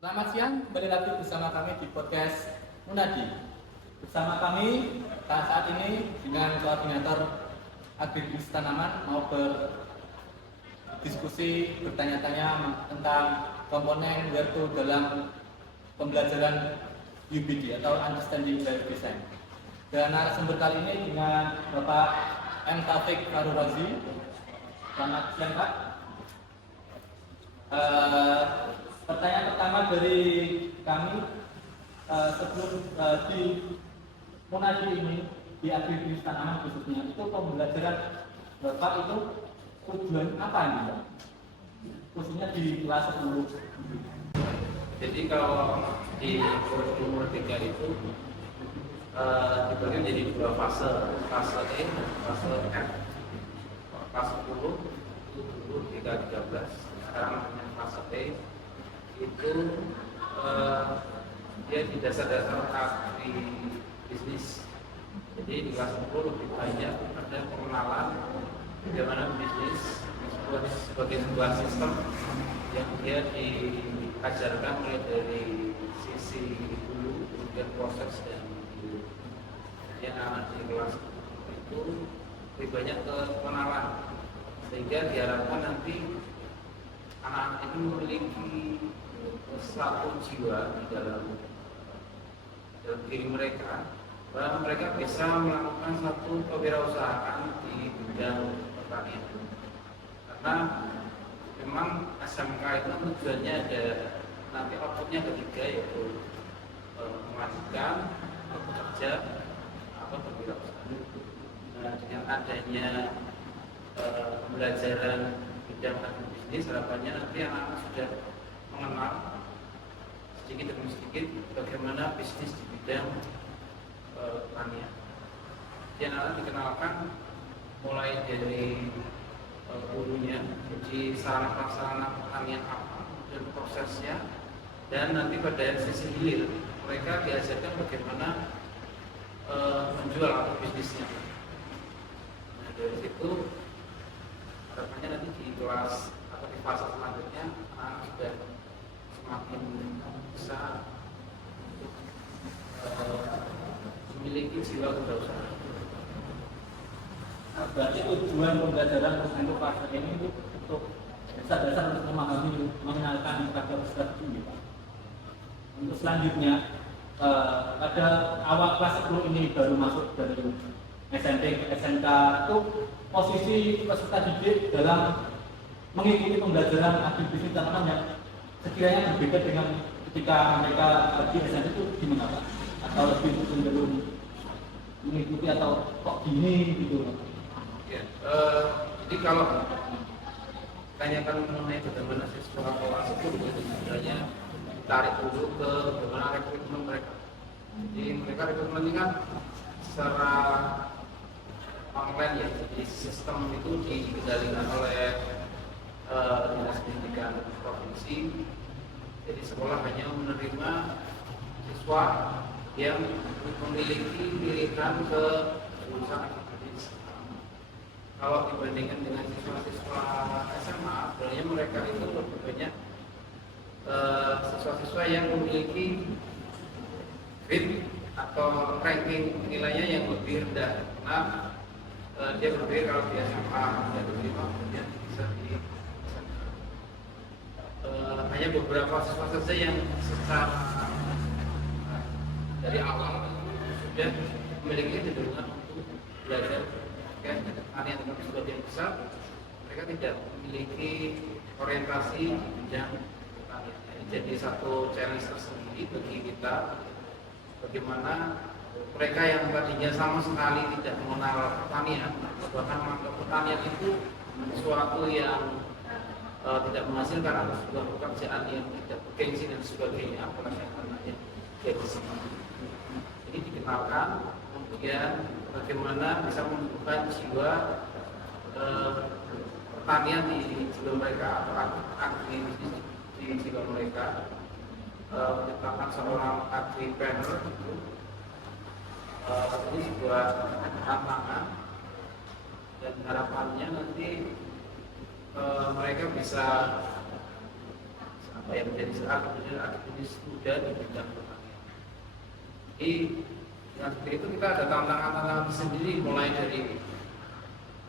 Selamat siang, kembali lagi bersama kami di podcast Munadi. Bersama kami saat ini dengan koordinator agribisnis tanaman mau berdiskusi, bertanya-tanya tentang komponen Web2 dalam pembelajaran UBD atau Understanding by Design. Dan narasumber kali ini dengan Bapak M. Taufik Farurazi. Selamat siang Pak. Pertanyaan pertama dari kami, sebelum di Munadi ini di agribisnis tanaman khususnya itu pembelajaran Bapak itu tujuan apa nih Pak? Khususnya di kelas 10. Jadi kalau di umur 3 itu dibagi menjadi dua fase, fase E, fase F. Fase 10 itu dulu 3-13. Sekarang namanya fase E itu dia di dasar-dasar agribisnis. Jadi di kelas 10 lebih banyak ada pengenalan bagaimana bisnis sebagai sebuah sistem yang dia diajarkan mulai dari sisi hulu, kemudian proses dan hilir. Yang anak di kelas itu lebih banyak ke pengenalan, sehingga diharapkan nanti anak-anak itu memiliki satu jiwa di dalam diri mereka, bahwa mereka bisa melakukan satu kewirausahaan di bidang pertanian. Karena memang SMK itu tujuannya ada nanti outputnya ketiga, yaitu memajukan, bekerja, atau berwirausaha. Nah, dengan adanya pembelajaran bidang agribisnis, harapannya nanti anak-anak sudah mengenal sedikit demi sedikit bagaimana bisnis di bidang pertanian. Dia anak dikenalkan mulai dari hulunya, jadi sarana prasarana pertanian apa dan prosesnya, dan nanti pada sisi hilir mereka diajarkan bagaimana menjual atau bisnisnya. Nah, dari situ harapannya nanti di kelas atau di fase selanjutnya anak sudah semakin bisa memiliki jiwa kewirausahaan. Berarti tujuan pembelajaran untuk fase ini untuk dasar-dasar untuk memahami, mengenalkan karakter strategi, Pak. Untuk selanjutnya, pada awal kelas 10 ini baru masuk dari SMP ke SMK, itu posisi peserta didik dalam mengikuti pembelajaran agribisnis tanaman yang sekiranya berbeda dengan ketika mereka di SMP itu gimana Pak? Atau lebih cenderung mengikuti atau kok gini gitu Pak? Ya, jadi kalau tanyakan mengenai bagaimana siswa kelas 10 itu sebenarnya tarik dulu ke bagaimana rekrutmen mereka. Jadi mereka rekrutmen ini kan secara online ya, jadi sistem itu dikendalikan oleh dinas pendidikan provinsi. Jadi sekolah hanya menerima siswa yang memiliki pilihan ke jurusan agribisnis. Kalau dibandingkan dengan siswa-siswa SMA, sebenarnya mereka itu lebih banyak siswa-siswa yang memiliki grade atau ranking nilainya yang lebih rendah. Karena dia berbeda kalau di SMA dia diterima, kemudian bisa di hanya beberapa siswa saja yang secara dari awal sudah memiliki kecenderungan untuk belajar pertanian, tetapi sebagian besar mereka tidak memiliki orientasi di bidang pertanian. Jadi satu challenge tersendiri bagi kita, bagaimana mereka yang tadinya sama sekali tidak mengenal pertanian, bahkan menganggap pertanian itu sesuatu yang tidak menghasilkan atau sebuah pekerjaan yang tidak bergengsi dan sebagainya, apalagi anaknya jadi seperti ini dikenalkan, kemudian bagaimana bisa menumbuhkan jiwa pertanian di jiwa mereka atau agribisnis di jiwa mereka, menciptakan seorang agripreneur itu ini sebuah tantangan, dan harapannya nanti mereka bisa yang menjadi kemudian aktivis muda di bidang pertanian. Jadi dengan seperti itu kita ada tantangan-tantangan sendiri, mulai dari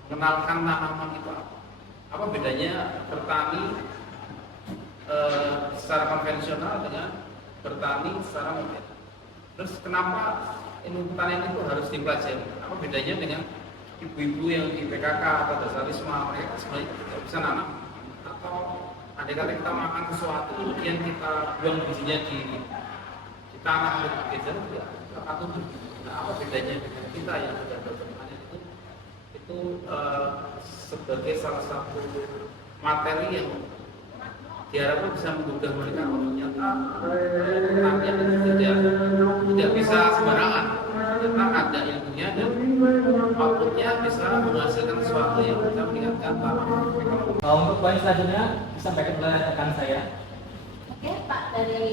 mengenalkan tanaman itu apa bedanya bertani secara konvensional dengan bertani secara modern. Terus kenapa ilmu pertanian itu harus dipelajari? Apa bedanya dengan ibu-ibu yang di PKK atau Dasarisma, mereka sebenarnya tidak bisa nanam, atau andai kata kita makan sesuatu kemudian kita buang bijinya di tanah untuk bekerja, ya akan tumbuh. Nah, apa bedanya dengan kita yang sudah bertanian itu sebagai salah satu materi yang diharapkan bisa menggugah mereka. Ternyata pertanian itu tidak bisa sembarangan. Ternyata ada ilmunya dan outputnya bisa menghasilkan sesuatu yang bisa meningkatkan tanah ekonomi. Untuk poin selanjutnya disampaikan oleh rekan saya. Oke Pak, dari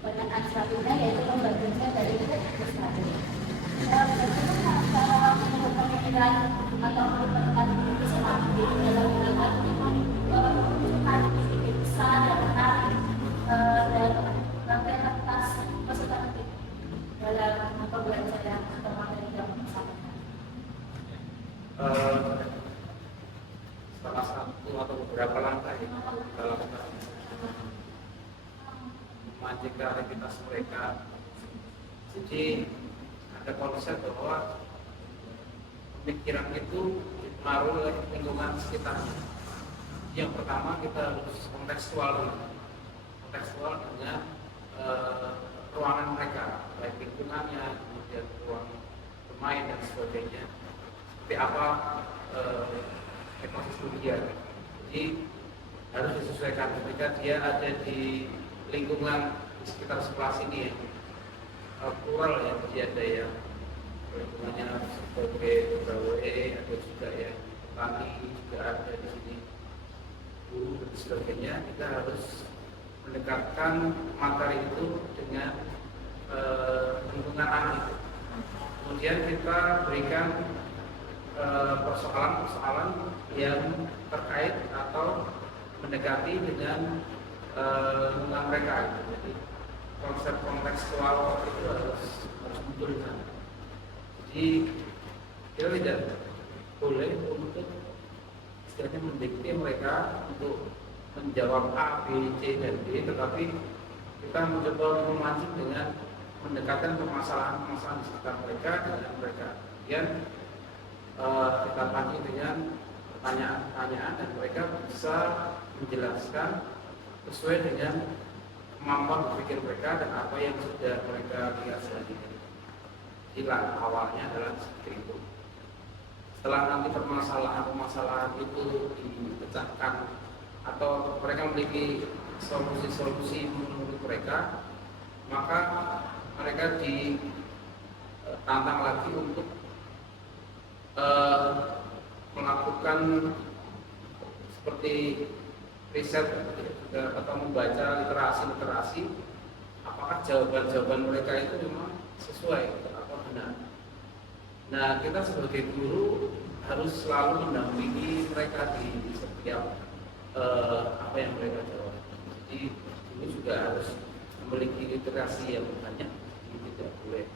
pertanyaan selanjutnya yaitu pembagian dari legislasi. Bagaimana cara menurut pemikiran atau merupakan kesempatan di dalam melihat menunjukkan sedikit besar dan menarik dan realitas peserta didik dalam pembelajaran atau materi yang disampaikan. Salah satu atau beberapa langkah dalam memancing kreativitas mereka. Jadi ada konsep bahwa pemikiran itu dipengaruhi oleh lingkungan sekitarnya. Yang pertama kita harus kontekstual dengan ruangan mereka, baik lingkungannya, kemudian ruang bermain dan sebagainya. Seperti apa ekosistem dia. Jadi harus disesuaikan ketika dia ada di lingkungan di sekitar sebelah sini ya, plural ya, jadi ada yang lingkungannya sebagai pegawai, ada juga ya petani juga ada di sini, guru dan sebagainya. Kita harus mendekatkan materi itu dengan lingkungan anak itu. Kemudian kita berikan persoalan-persoalan yang terkait atau mendekati dengan lingkungan mereka. Jadi konsep kontekstual itu harus muncul di sana. Jadi kita tidak boleh untuk istilahnya mendikte mereka untuk menjawab A, B, C, dan D, tetapi kita mencoba memancing dengan mendekatkan permasalahan-permasalahan di sekitar mereka dengan mereka. Kemudian kita pancing dengan pertanyaan-pertanyaan dan mereka bisa menjelaskan sesuai dengan kemampuan berpikir mereka dan apa yang sudah mereka lihat sehari-hari. Hilang awalnya adalah seperti itu. Setelah nanti permasalahan-permasalahan itu dipecahkan atau mereka memiliki solusi-solusi menurut mereka, maka mereka ditantang lagi untuk melakukan seperti riset atau membaca literasi, apakah jawaban-jawaban mereka itu memang sesuai atau benar. Nah, kita sebagai guru harus selalu mendampingi mereka di setiap apa yang mereka jawab. Jadi guru juga harus memiliki literasi yang banyak, tidak boleh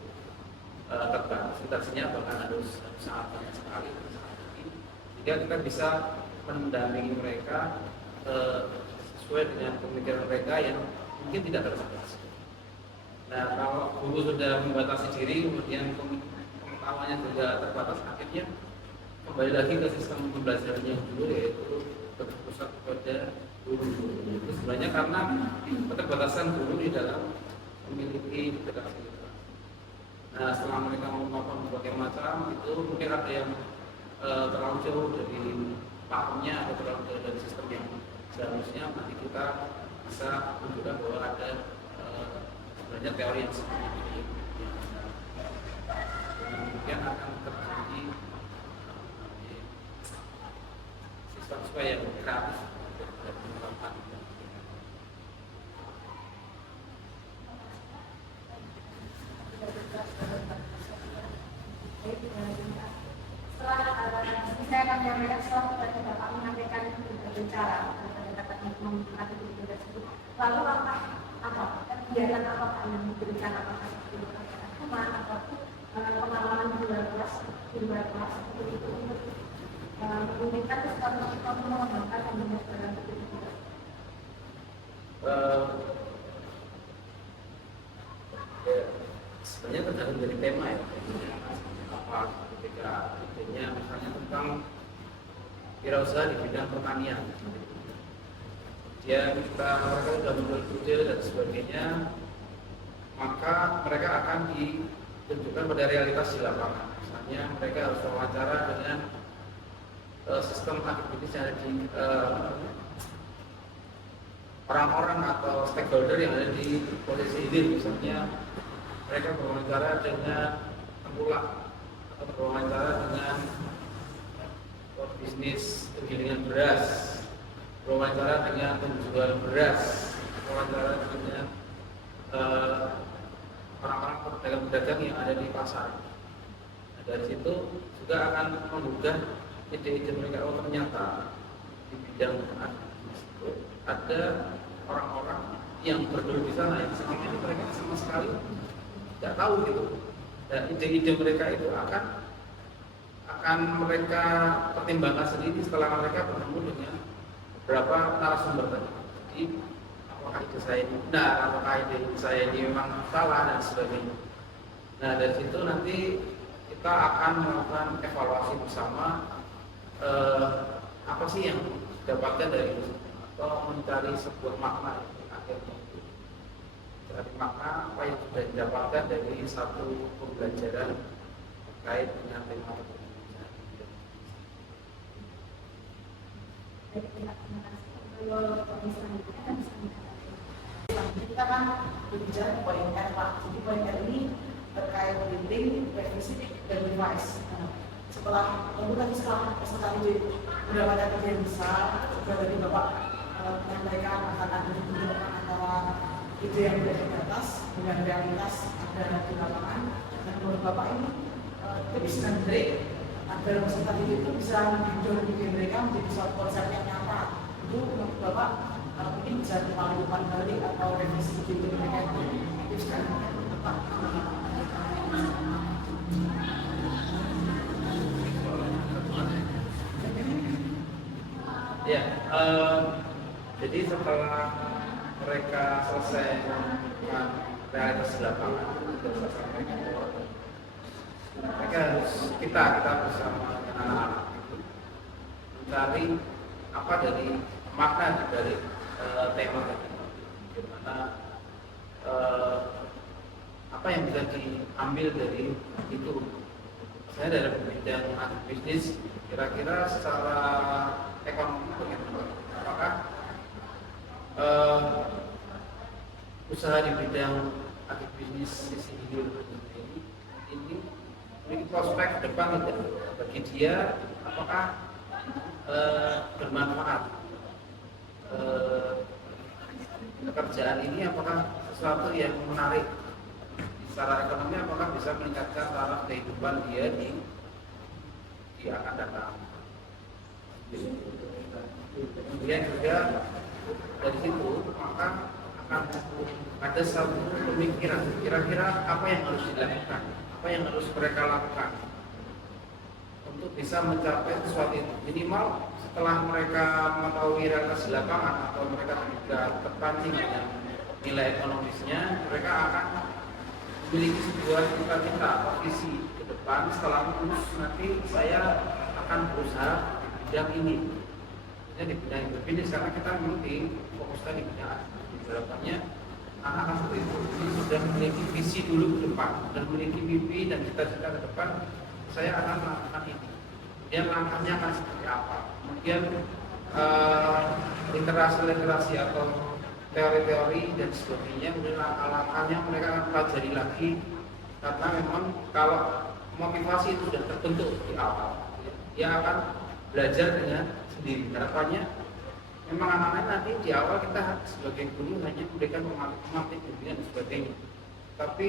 terbatas literasinya, bahkan harus sangat banyak sekali. Sehingga kita bisa mendampingi mereka sesuai dengan pemikiran mereka yang mungkin tidak terbatas. Nah, kalau guru sudah membatasi diri, kemudian pengetahuannya juga terbatas, akhirnya kembali lagi ke sistem pembelajarannya dulu, yaitu berpusat kepada guru. Itu sebenarnya karena keterbatasan guru di dalam memiliki literasi. Nah, setelah mereka mengungkapkan berbagai macam, itu mungkin ada yang terlalu jauh dari pahamnya atau terlalu jauh dari sistem yang seharusnya nanti kita bisa menunjukkan bahwa ada sebenarnya teori yang seperti ini. Kemudian akan terjadi siswa-siswa yang kreatif dan menerapkan. Setelah saya akan menyampaikan setelah Bapak menyampaikan berbicara tentang menggunakan video tersebut. Lalu apa kegiatan apa yang diberikan, apakah seperti rekaman ataupun pengalaman di luar kelas seperti itu untuk memungkinkan kita mengembangkan komunitas dalam itu. Sebenarnya tergantung dari tema ya. Apa ketika idenya misalnya tentang wirausaha di bidang pertanian, dia mereka sudah menjual ide dan sebagainya, maka mereka akan ditunjukkan pada realitas di lapangan. Misalnya mereka harus wawancara dengan sistem aktivitas yang ada di orang-orang atau stakeholder yang ada di posisi hilir. Misalnya mereka berwawancara dengan tengkulak atau berwawancara dengan bisnis penggilingan beras, berwawancara dengan penjual beras, berwawancara dengan orang-orang pedagang-pedagang yang ada di pasar. Nah, dari situ juga akan menggugah ide-ide mereka. Oh, ternyata di bidang bisnis itu ada orang-orang yang berdiri di sana yang selama ini mereka sama sekali tidak tahu gitu. Dan ide-ide mereka itu akan mereka pertimbangkan sendiri setelah mereka bertemu dengan beberapa narasumber tadi. Jadi apakah ide saya ini benar, apakah ide saya ini memang salah dan sebagainya. Nah, dari situ nanti kita akan melakukan evaluasi bersama apa sih yang didapatkan dari itu, atau mencari sebuah makna akhirnya itu. Cari makna apa yang sudah didapatkan dari satu pembelajaran terkait dengan tema tersebut. Kita kan berbicara poin R, Pak. Jadi poin R ini terkait building, revisi, dan device. Setelah itu sudah pada kerjaan besar, sudah tadi Bapak menyampaikan akan ada hubungan antara ide yang berada di atas dengan realitas ada di lapangan. Dan menurut Bapak ini tips dan trik agar peserta didik itu bisa menjadi mereka menjadi suatu konsep yang nyata. Itu menurut Bapak mungkin bisa dilakukan kembali atau revisi ide mereka itu tips dan apa? Ya, jadi setelah mereka selesai melakukan realitas di lapangan, mereka harus kita bersama dengan anak-anak itu mencari apa dari makna dari tema tadi, bagaimana apa yang bisa diambil dari itu. Saya dari bidang bisnis, kira-kira secara ekonomi bagaimana? Apakah usaha di bidang bisnis sisi hidup ini memiliki prospek ke depan tidak? Bagi dia, apakah bermanfaat? Pekerjaan ini apakah sesuatu yang menarik secara ekonomi, apakah bisa meningkatkan taraf kehidupan dia di akan datang. Kemudian juga dari situ maka akan ada satu pemikiran kira-kira apa yang harus dilakukan, apa yang harus mereka lakukan untuk bisa mencapai sesuatu itu. Minimal setelah mereka mengetahui realitas di lapangan atau mereka juga terpancing dengan nilai ekonomisnya, mereka akan memiliki sebuah cita-cita atau visi ke depan. Setelah lulus nanti saya akan berusaha di bidang ini, di bidang bisnis, karena kita memang difokuskan di bidang harapannya anak-anak seperti itu ini sudah memiliki visi dulu ke depan dan memiliki mimpi dan cita-cita ke depan. Saya akan melakukan ini, kemudian langkahnya akan seperti apa, kemudian literasi atau teori-teori dan sebagainya, kemudian langkah-langkahnya mereka akan pelajari lagi, karena memang kalau motivasi itu sudah terbentuk di awal, dia akan belajar dengan sendiri. Harapannya memang anak-anak nanti di awal kita sebagai guru hanya memberikan pematik bimbingan dan sebagainya, tapi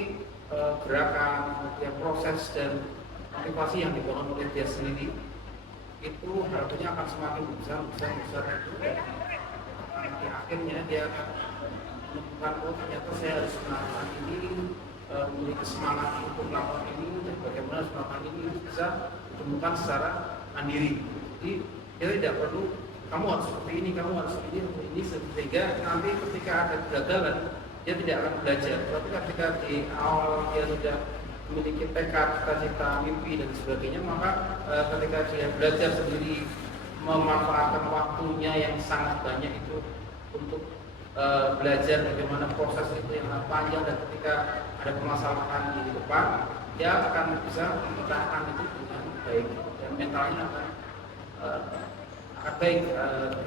gerakan, kemudian proses dan motivasi yang dibangun oleh dia sendiri itu harapannya akan semakin besar nanti akhirnya dia akan menemukan, oh ternyata saya harus melakukan ini, memiliki semangat untuk melakukan ini, dan bagaimana melakukan ini bisa ditemukan secara mandiri. Jadi dia tidak perlu kamu harus seperti ini, kamu harus seperti ini, sehingga nanti ketika ada kegagalan dia tidak akan belajar. Tapi ketika di awal dia sudah memiliki tekad, cita-cita, mimpi dan sebagainya, maka ketika dia belajar sendiri, memanfaatkan waktunya yang sangat banyak itu untuk belajar bagaimana proses itu yang panjang, dan ketika ada permasalahan di depan dia akan bisa mempertahankan itu dengan baik dan mentalnya akan baik.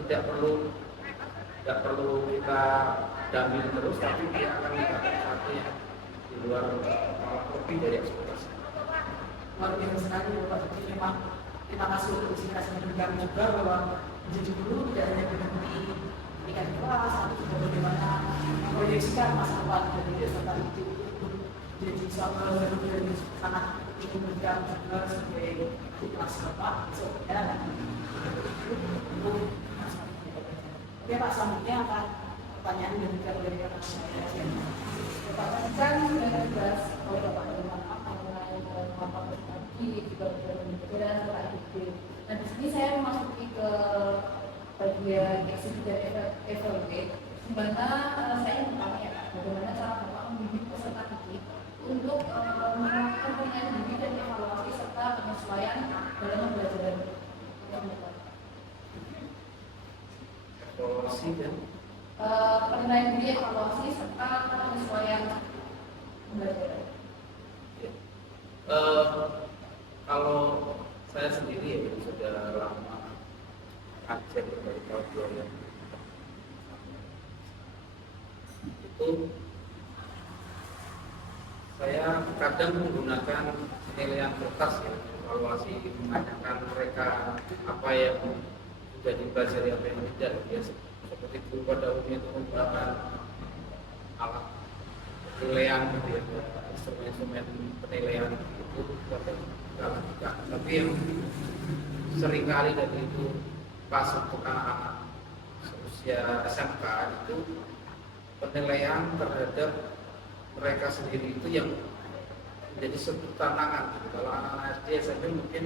Tidak perlu kita dampingi terus, tapi dia akan mendapatkan sesuatu yang di luar lebih dari ekspektasi. Luar biasa sekali Bapak. Jadi memang terima kasih untuk inspirasi dari kami juga bahwa menjadi guru tidak hanya berhenti ketika di kelas, tapi juga bagaimana memproyeksikan masa depan dari peserta didik itu jadi suatu yang sangat ingin berjalan juga sebagai kelas Bapak. Oke Pak, selanjutnya akan pertanyaan dari rekan saya. Bapak kan jelas kalau Bapak bermanfaat mengenai kemampuan berbagi juga berpikiran secara ide. Nah di sini saya memasuki ke bagian eksekusi dan evaluasi, di mana saya bertanya bagaimana cara Bapak membimbing peserta didik untuk melakukan penilaian diri dan evaluasi serta penyesuaian dalam pembelajaran. Evaluasi dan penilaian diri, evaluasi serta penyesuaian pembelajaran. Kalau saya sendiri ya sudah lama ngajar dari tahun 2000 itu saya kadang menggunakan penilaian kertas ya, evaluasi, menanyakan mereka apa yang sudah dipelajari, apa yang tidak. Ya, seperti itu pada umumnya itu menggunakan alat penilaian gitu ya, instrumen penilaian itu pada lakukan. Tapi yang seringkali dari itu pas untuk anak-anak usia SMK itu penilaian terhadap mereka sendiri itu yang menjadi sebuah tantangan. Kalau anak-anak SD SMP mungkin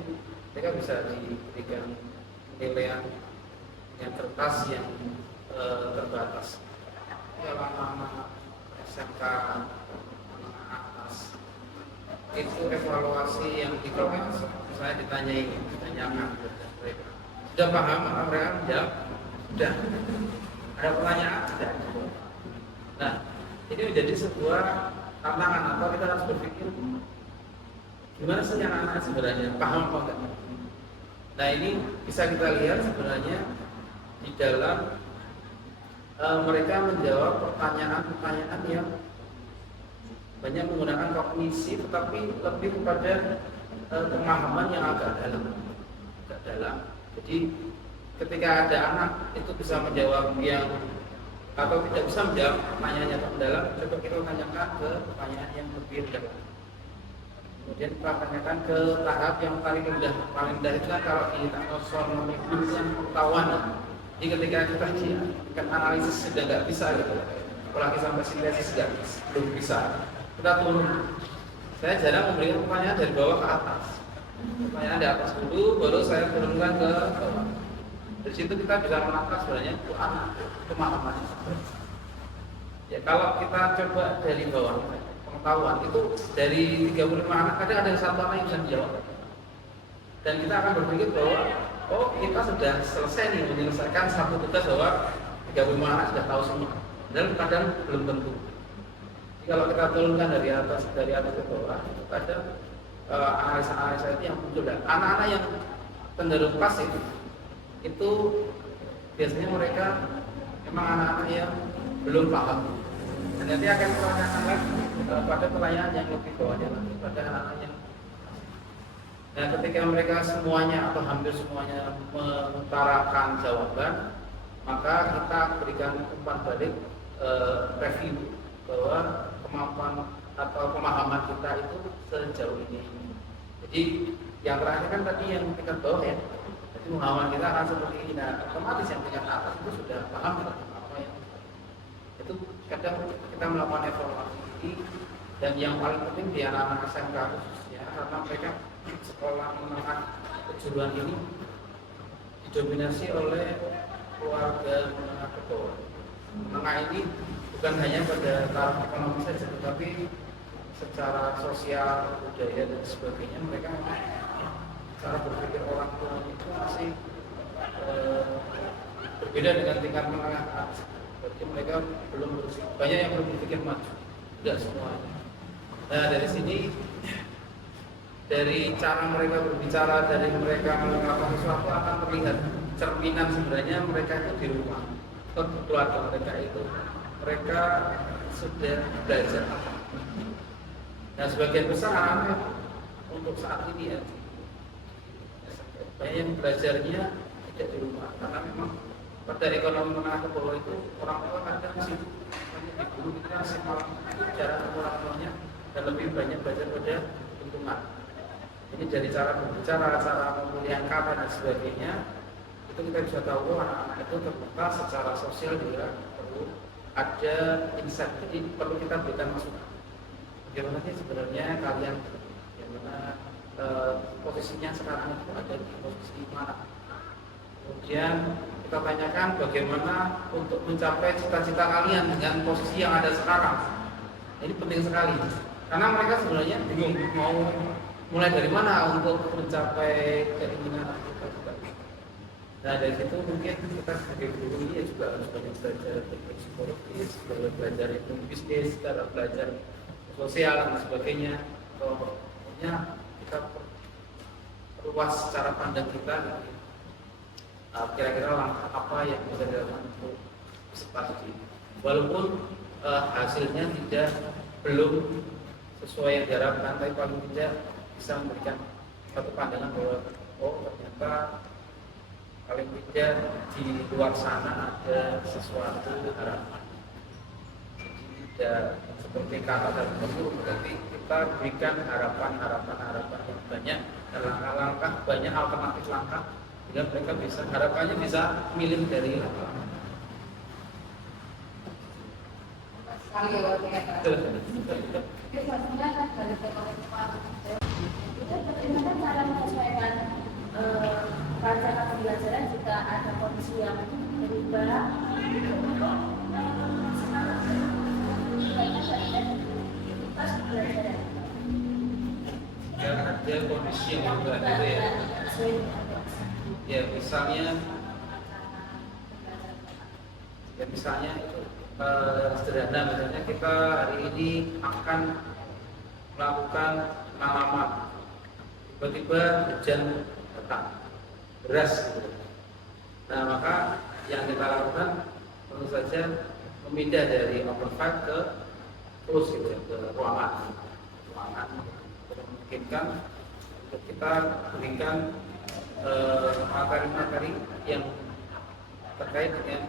mereka bisa diberikan penilaian yang kertas yang terbatas. Kalau anak-anak SMK menengah atas itu evaluasi yang dilakukan, saya ditanyakan mereka sudah paham apa mereka menjawab, sudah ada pertanyaan, sudah. Nah, ini menjadi sebuah tantangan, atau kita harus berpikir gimana sih anak-anak sebenarnya paham apa enggak. Nah, ini bisa kita lihat sebenarnya di dalam mereka menjawab pertanyaan-pertanyaan yang banyak menggunakan kognisi, tetapi lebih kepada pemahaman yang agak dalam. Jadi ketika ada anak itu bisa menjawab yang atau tidak bisa menjawab pertanyaannya yang mendalam, coba kita tanyakan ke pertanyaan yang lebih dalam. Kemudian kita tanyakan ke tahap yang paling rendah. Paling rendah itu kan kalau di taksonomi yang pengetahuan. Jadi ketika kita kan analisis sudah nggak bisa gitu, apalagi sampai sintesis belum bisa, kita turun. Saya jarang memberikan pertanyaan dari bawah ke atas. Pertanyaan di atas dulu, baru saya turunkan ke bawah. Dari situ kita bisa menangkap sebenarnya itu anak pemahamannya. Ya kalau kita coba dari bawah pengetahuan itu dari 35 anak kadang ada satu anak yang bisa menjawab. Dan kita akan berpikir bahwa oh kita sudah selesai nih menyelesaikan satu tugas bahwa 35 anak sudah tahu semua. Dan kadang belum tentu. Jadi kalau kita turunkan dari atas ke bawah, itu kadang analisa-analisa itu yang muncul. Dan anak-anak yang cenderung pasif itu biasanya mereka memang anak-anak yang belum paham. Dan nanti akan ditanyakan lagi pada pertanyaan yang lebih bawahnya lagi pada anak-anak yang. Nah, ketika mereka semuanya atau hampir semuanya mengutarakan jawaban, maka kita berikan umpan balik review bahwa kemampuan atau pemahaman kita itu sejauh ini. Jadi yang terakhir kan tadi yang tingkat bawah ya. Jadi pemahaman kita akan seperti ini. Nah, otomatis yang tingkat atas itu sudah paham apa yang Itu kadang kita melakukan evaluasi, dan yang paling penting di anak-anak SMK khususnya karena mereka sekolah menengah kejuruan ini didominasi oleh keluarga menengah ke bawah. Menengah ini bukan hanya pada taraf ekonomi saja, tetapi secara sosial, budaya dan sebagainya mereka memang cara berpikir orang tua itu masih berbeda dengan tingkat menengah atas. Berarti mereka banyak yang belum berpikir maju, tidak semuanya. Nah dari sini, dari cara mereka berbicara, dari mereka melakukan sesuatu akan terlihat cerminan sebenarnya mereka itu di rumah, keluarga mereka itu mereka sudah belajar. Nah sebagian besar anak-anak untuk saat ini ya banyak yang belajarnya tidak di rumah karena memang pada ekonomi menengah ke bawah itu orang tua kadang sibuk di guru kita masih malam itu jarang ketemu orang tuanya dan lebih banyak belajar pada lingkungan. Ini dari cara berbicara, cara memulihkan kata dan sebagainya itu kita bisa tahu anak-anak itu terbuka secara sosial juga perlu ada insight, jadi perlu kita berikan masukan. Bagaimana sih sebenarnya kalian yang mana posisinya sekarang itu ada di posisi mana? Kemudian kita tanyakan bagaimana untuk mencapai cita-cita kalian dengan posisi yang ada sekarang. Ini penting sekali karena mereka sebenarnya bingung mau mulai dari mana untuk mencapai keinginan kita. Nah dari situ mungkin kita sebagai guru ini juga harus banyak belajar psikologis, belajar ilmu bisnis, cara belajar sosial dan sebagainya. Pokoknya kita perluas cara pandang kita. Kira-kira langkah apa yang bisa dilakukan untuk partisipasi, walaupun hasilnya belum sesuai yang diharapkan, tapi paling tidak bisa memberikan satu pandangan bahwa ternyata paling tidak di luar sana ada sesuatu harapan. Jadi tidak seperti kata dan guru, berarti kita berikan harapan yang banyak, langkah-langkah banyak, alternatif langkah sehingga mereka bisa, harapannya bisa milih dari langkah. Sekali ya, itu maksudnya kan dari itu bagaimana cara menyesuaikan rancangan pembelajaran jika ada kondisi yang berubah pas pembelajaran Ya ada kondisi yang berubah gitu ya. Ya misalnya itu sederhana, misalnya kita hari ini akan melakukan penanaman, tiba-tiba hujan datang deras gitu. Nah maka yang kita lakukan tentu saja memindah dari open field ke close gitu ya, ke ruangan memungkinkan untuk kita berikan materi-materi yang terkait dengan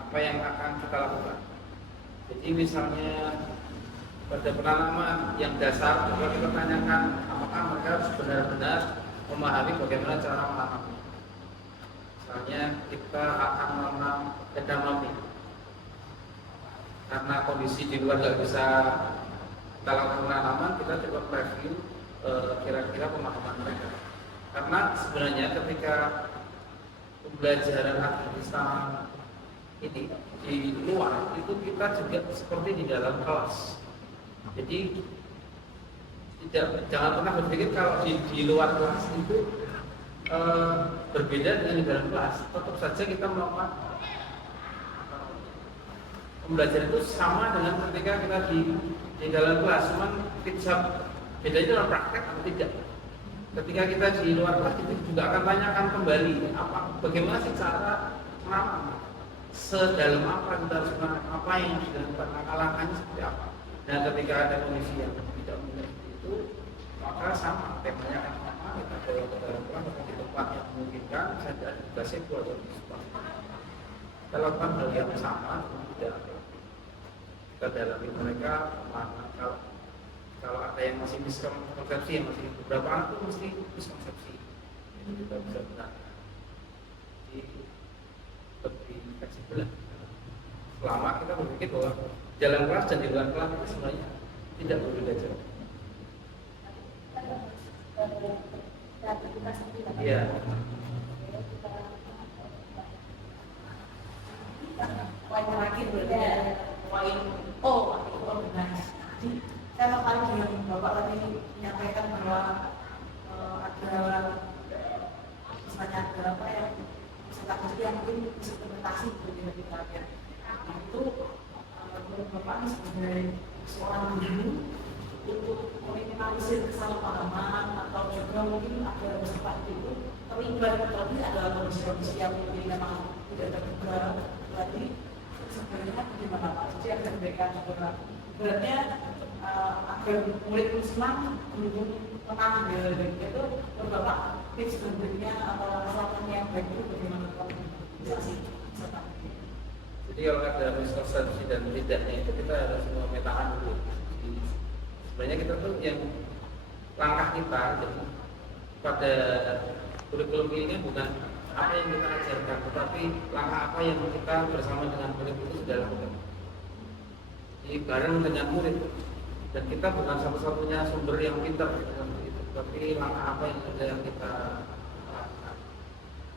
apa yang akan kita lakukan. Jadi misalnya pada penanaman yang dasar, kalau kita tanyakan apakah mereka harus benar-benar memahami bagaimana cara menanam. Misalnya kita akan menanam edamame, karena kondisi di luar nggak bisa kita lakukan penanaman, kita coba review kira-kira pemahaman mereka. Karena sebenarnya ketika pembelajaran Afghanistan ini di luar itu kita juga seperti di dalam kelas. Jadi jangan pernah berpikir kalau di luar kelas itu berbeda dengan di dalam kelas. Tetap saja kita melakukan pembelajaran itu sama dengan ketika kita di dalam kelas, cuman bedanya dalam praktek atau tidak. Ketika kita di luar kelas kita juga akan tanyakan kembali bagaimana sih cara menanam, sedalam apa kita harus menanam, apa yang sudah dilakukan, langkah-langkahnya seperti apa. Dan ketika ada kondisi yang tidak seperti itu, maka sama temanya kan sama, kita bawa ke dalam kelas atau di tempat yang memungkinkan, saja dikasih buat siswa. Kita lakukan hal yang sama, tidak kita dalami mereka mana kalau ada yang masih miskonsepsi, yang masih beberapa anak itu mesti miskonsepsi, itu kita bisa benar. Jadi lebih fleksibel. lama kita berpikir bahwa jalan kelas dan di luar kelas itu sebenarnya tidak berbeda jauh. Iya. Poin terakhir berarti ada poin benar. Jadi saya tertarik dengan Bapak tadi menyampaikan bahwa ada misalnya ada apa ya peserta kerja yang mungkin bisa implementasi bagi kita. Nah itu menurut Bapak ini sebagai seorang guru untuk meminimalisir kesalahpahaman atau juga mungkin ada peserta itu terlibat terlebih ada kondisi-kondisi yang mungkin memang tidak terduga tadi sebenarnya gimana Pak? Jadi akan memberikan beratnya agar murid senang mendukung tenang itu beberapa tips dan triknya atau saran yang baik itu bagaimana Pak? Bisa sih Jadi kalau ada miskonsepsi dan tidaknya itu kita harus memetakan dulu. Jadi, sebenarnya kita tuh yang langkah kita jadi pada kurikulum ini bukan apa yang kita ajarkan, tetapi langkah apa yang kita bersama dengan murid itu sudah lakukan. Jadi bareng dengan murid, dan kita bukan satu-satunya sumber yang pintar seperti itu, tapi langkah apa yang ada yang kita lakukan.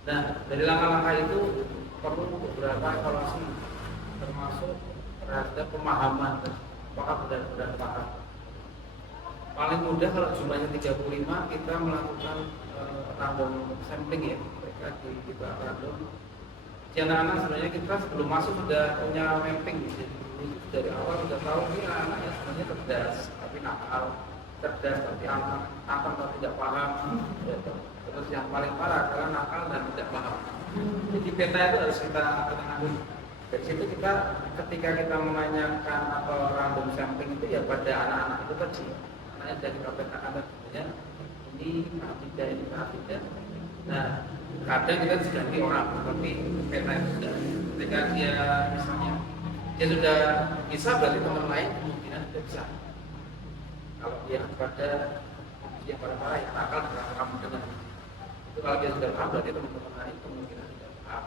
Nah, dari langkah-langkah itu perlu beberapa evaluasi, termasuk terhadap pemahaman, apakah benar-benar paham. Paling mudah kalau jumlahnya 35 kita melakukan random sampling ya, mereka kita random. Jadi anak-anak sebenarnya kita sebelum masuk sudah punya mapping, jadi dari awal sudah tahu ini anak-anaknya sebenarnya cerdas tapi nakal, cerdas tapi anak tapi tidak paham. Terus yang paling parah adalah nakal dan tidak paham. Jadi peta itu harus kita ambil. Dari situ kita ketika kita menanyakan atau random sampling itu ya pada anak-anak itu tadi. Anaknya dari petakan tentunya ini tidak, ini tidak. Nah, kadang kita diganti orang, tapi peta itu sudah. Ketika dia misalnya dia sudah bisa, berarti teman lain kemungkinan tidak bisa. Kalau dia pada dia parah ya nakal kamu dengan itu, kalau dia sudah paham berarti teman-teman lain kemungkinan tidak paham.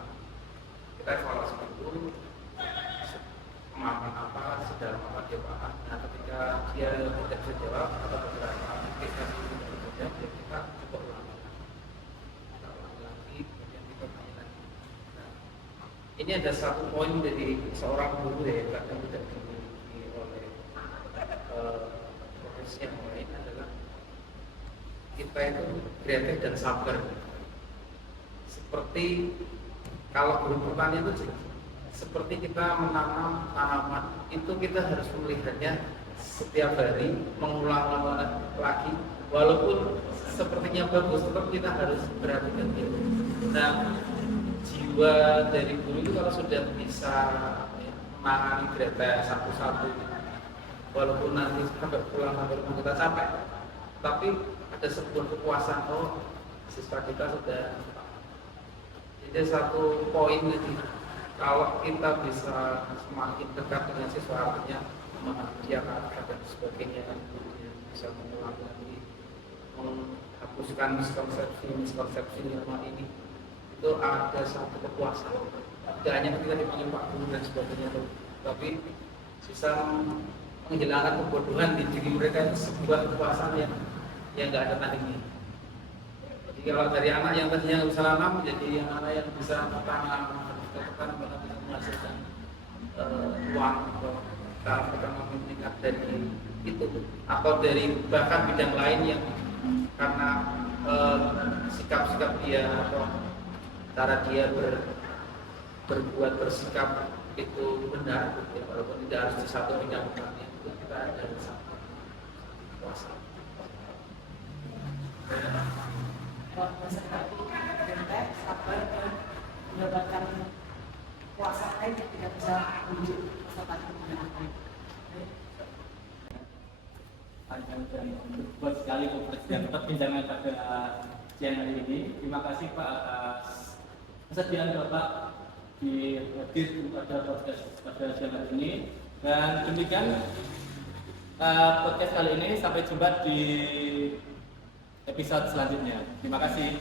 Kita evaluasi dulu pemahaman apa, sedalam apa dia paham. Nah, ketika dia tidak bisa jawab atau beberapa kita tidak bisa jawab, ya kita coba ulangi. Kita ulangi lagi, kemudian kita tanya lagi. Nah, ini ada satu poin dari seorang guru ya, kadang tidak dimiliki oleh profesi yang lain adalah kita itu kreatif dan sabar. Seperti kalau guru pertanian itu jelas, seperti kita menanam tanaman itu kita harus melihatnya setiap hari, mengulang lagi, walaupun sepertinya bagus, tetap kita harus perhatikan dia. Nah, jiwa dari guru itu kalau sudah bisa menangani data satu-satu, walaupun nanti sampai pulang sampai rumah kita capek, tapi ada sebuah kepuasan, oh siswa kita sudah. Jadi satu poin lagi, kalau kita bisa semakin dekat dengan siswa, artinya memahami dia karakter dan sebagainya, bisa mengulang lagi, menghapuskan miskonsepsi selama ini, itu ada satu kepuasan. Tidak hanya ketika dipanggil Pak Guru dan sebagainya, tapi bisa menghilangkan kebodohan di diri mereka, itu sebuah kepuasan yang nggak ada tandingnya. Jadi kalau dari anak yang tadinya bisa nanam menjadi anak yang bisa tanam, bahkan bisa menghasilkan uang atau kita meningkat dari itu, atau dari bahkan bidang lain yang karena sikap-sikap dia atau cara dia berbuat bersikap itu benar, ya, walaupun tidak harus di satu bidang pertanian, itu kita ada satu kuasa. Bentek, sabar, dan mendapatkan kuasa lain yang tidak bisa menuju peserta dengan baik. Buat sekali perbincangan pada siang hari ini. Terima kasih Pak atas kesediaan Bapak di hadir pada podcast pada siang hari ini. Dan demikian podcast kali ini, sampai jumpa di episode selanjutnya. Terima kasih.